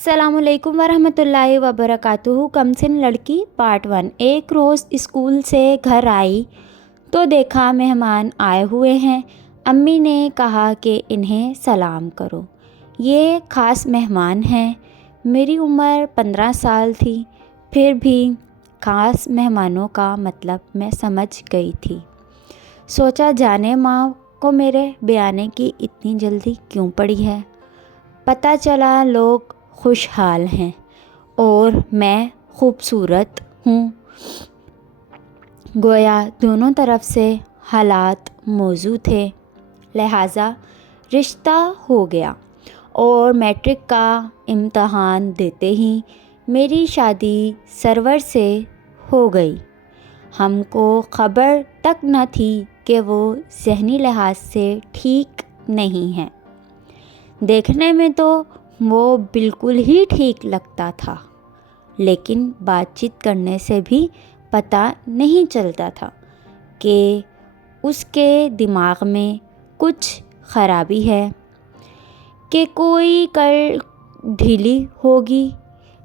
السلام علیکم ورحمۃ اللہ وبرکاتہ۔ کمسن لڑکی پارٹ 1۔ ایک روز اسکول سے گھر آئی تو دیکھا مہمان آئے ہوئے ہیں۔ امی نے کہا کہ انہیں سلام کرو، یہ خاص مہمان ہیں۔ میری عمر 15 سال تھی، پھر بھی خاص مہمانوں کا مطلب میں سمجھ گئی تھی۔ سوچا جانے ماں کو میرے بیانے کی اتنی جلدی کیوں پڑی ہے۔ پتہ چلا لوگ خوشحال ہیں اور میں خوبصورت ہوں۔ گویا دونوں طرف سے حالات موزوں تھے، لہٰذا رشتہ ہو گیا اور میٹرک کا امتحان دیتے ہی میری شادی سرور سے ہو گئی۔ ہم کو خبر تک نہ تھی کہ وہ ذہنی لحاظ سے ٹھیک نہیں ہیں۔ دیکھنے میں تو وہ بالکل ہی ٹھیک لگتا تھا، لیکن بات چیت کرنے سے بھی پتہ نہیں چلتا تھا کہ اس کے دماغ میں کچھ خرابی ہے، کہ کوئی کل ڈھیلی ہوگی۔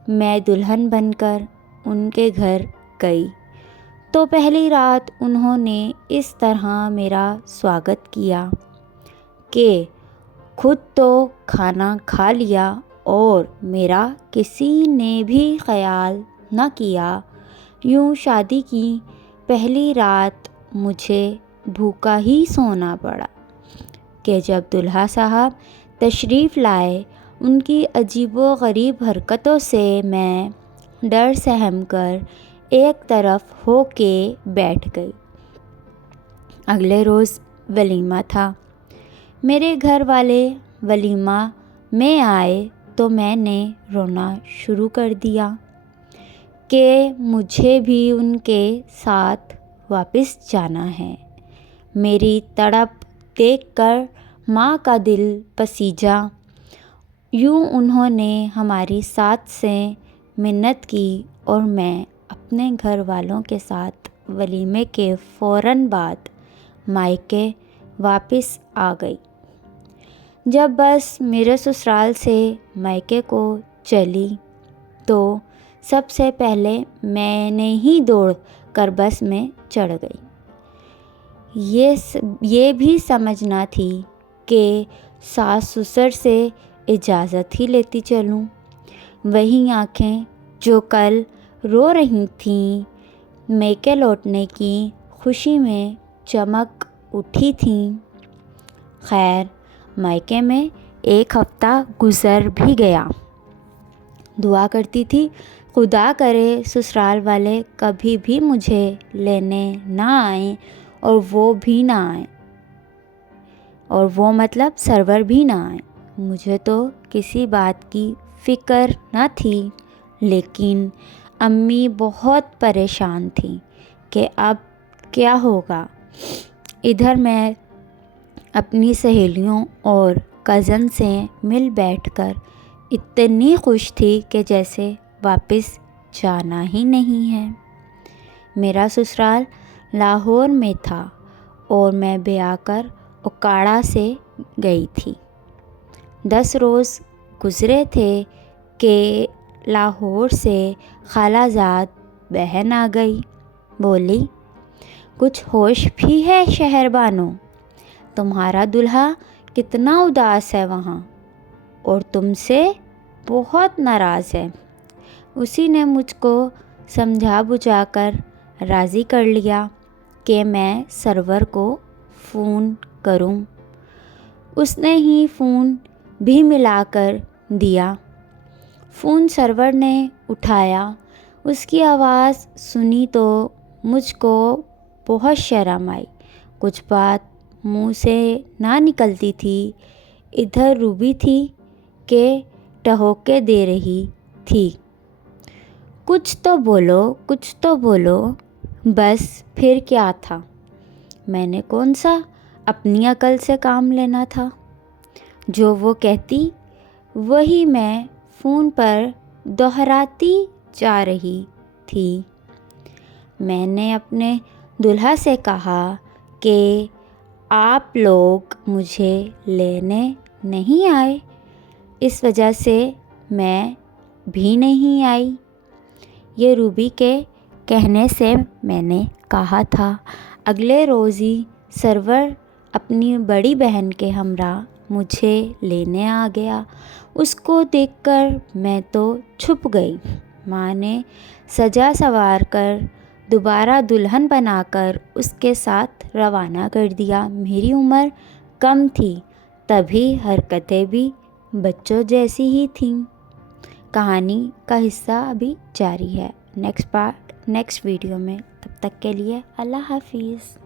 میں دلہن بن کر ان کے گھر گئی تو پہلی رات انہوں نے اس طرح میرا سواگت کیا کہ خود تو کھانا کھا لیا اور میرا کسی نے بھی خیال نہ کیا۔ یوں شادی کی پہلی رات مجھے بھوکا ہی سونا پڑا کہ جب دولہا صاحب تشریف لائے، ان کی عجیب و غریب حرکتوں سے میں ڈر سہم کر ایک طرف ہو کے بیٹھ گئی۔ اگلے روز ولیمہ تھا۔ میرے گھر والے ولیمہ میں آئے تو میں نے رونا شروع کر دیا کہ مجھے بھی ان کے ساتھ واپس جانا ہے۔ میری تڑپ دیکھ کر ماں کا دل پسیجا۔ یوں انہوں نے ہماری ساتھ سے منت کی اور میں اپنے گھر والوں کے ساتھ ولیمے کے فوراً بعد مائکے واپس آ گئی۔ جب بس میرے سسرال سے مائکے کو چلی تو سب سے پہلے میں نے ہی دوڑ کر بس میں چڑھ گئی۔ یہ بھی سمجھنا تھی کہ ساس سسر سے اجازت ہی لیتی چلوں۔ وہی آنکھیں جو کل رو رہی تھیں، مائکے لوٹنے کی خوشی میں چمک اٹھی تھیں۔ خیر، مائکے میں ایک ہفتہ گزر بھی گیا۔ دعا کرتی تھی خدا کرے سسرال والے کبھی بھی مجھے لینے نہ آئیں اور وہ مطلب سرور بھی نہ آئیں۔ مجھے تو کسی بات کی فکر نہ تھی، لیکن امی بہت پریشان تھیں کہ اب کیا ہوگا۔ ادھر میں اپنی سہیلیوں اور کزن سے مل بیٹھ کر اتنی خوش تھی کہ جیسے واپس جانا ہی نہیں ہے۔ میرا سسرال لاہور میں تھا اور میں بیاہ کر اکاڑہ سے گئی تھی۔ 10 روز گزرے تھے کہ لاہور سے خالہ زاد بہن آ گئی۔ بولی، کچھ ہوش بھی ہے شہر بانو، تمہارا دلہا کتنا اداس ہے وہاں اور تم سے بہت ناراض ہے۔ اسی نے مجھ کو سمجھا بجھا کر راضی کر لیا کہ میں سرور کو فون کروں۔ اس نے ہی فون بھی ملا کر دیا۔ فون سرور نے اٹھایا۔ اس کی آواز سنی تو مجھ کو بہت شرم آئی۔ کچھ بات منہ سے نہ نکلتی تھی۔ ادھر روبی تھی کہ ٹہوکے دے رہی تھی، کچھ تو بولو۔ بس پھر کیا تھا، میں نے کون سا اپنی عقل سے کام لینا تھا۔ جو وہ کہتی وہی میں فون پر دہراتی جا رہی تھی۔ میں نے اپنے دلہا سے کہا کہ آپ لوگ مجھے لینے نہیں آئے، اس وجہ سے میں بھی نہیں آئی۔ یہ روبی کے کہنے سے میں نے کہا تھا۔ اگلے روز ہی سرور اپنی بڑی بہن کے ہمراہ مجھے لینے آ گیا۔ اس کو دیکھ کر میں تو چھپ گئی۔ ماں نے سجا سنوار کر دوبارہ دلہن بنا کر اس کے ساتھ روانہ کر دیا۔ میری عمر کم تھی، تبھی حرکتیں بھی بچوں جیسی ہی تھیں۔ کہانی کا حصہ ابھی جاری ہے، نیکسٹ ویڈیو میں۔ تب تک کے لیے اللہ حافظ۔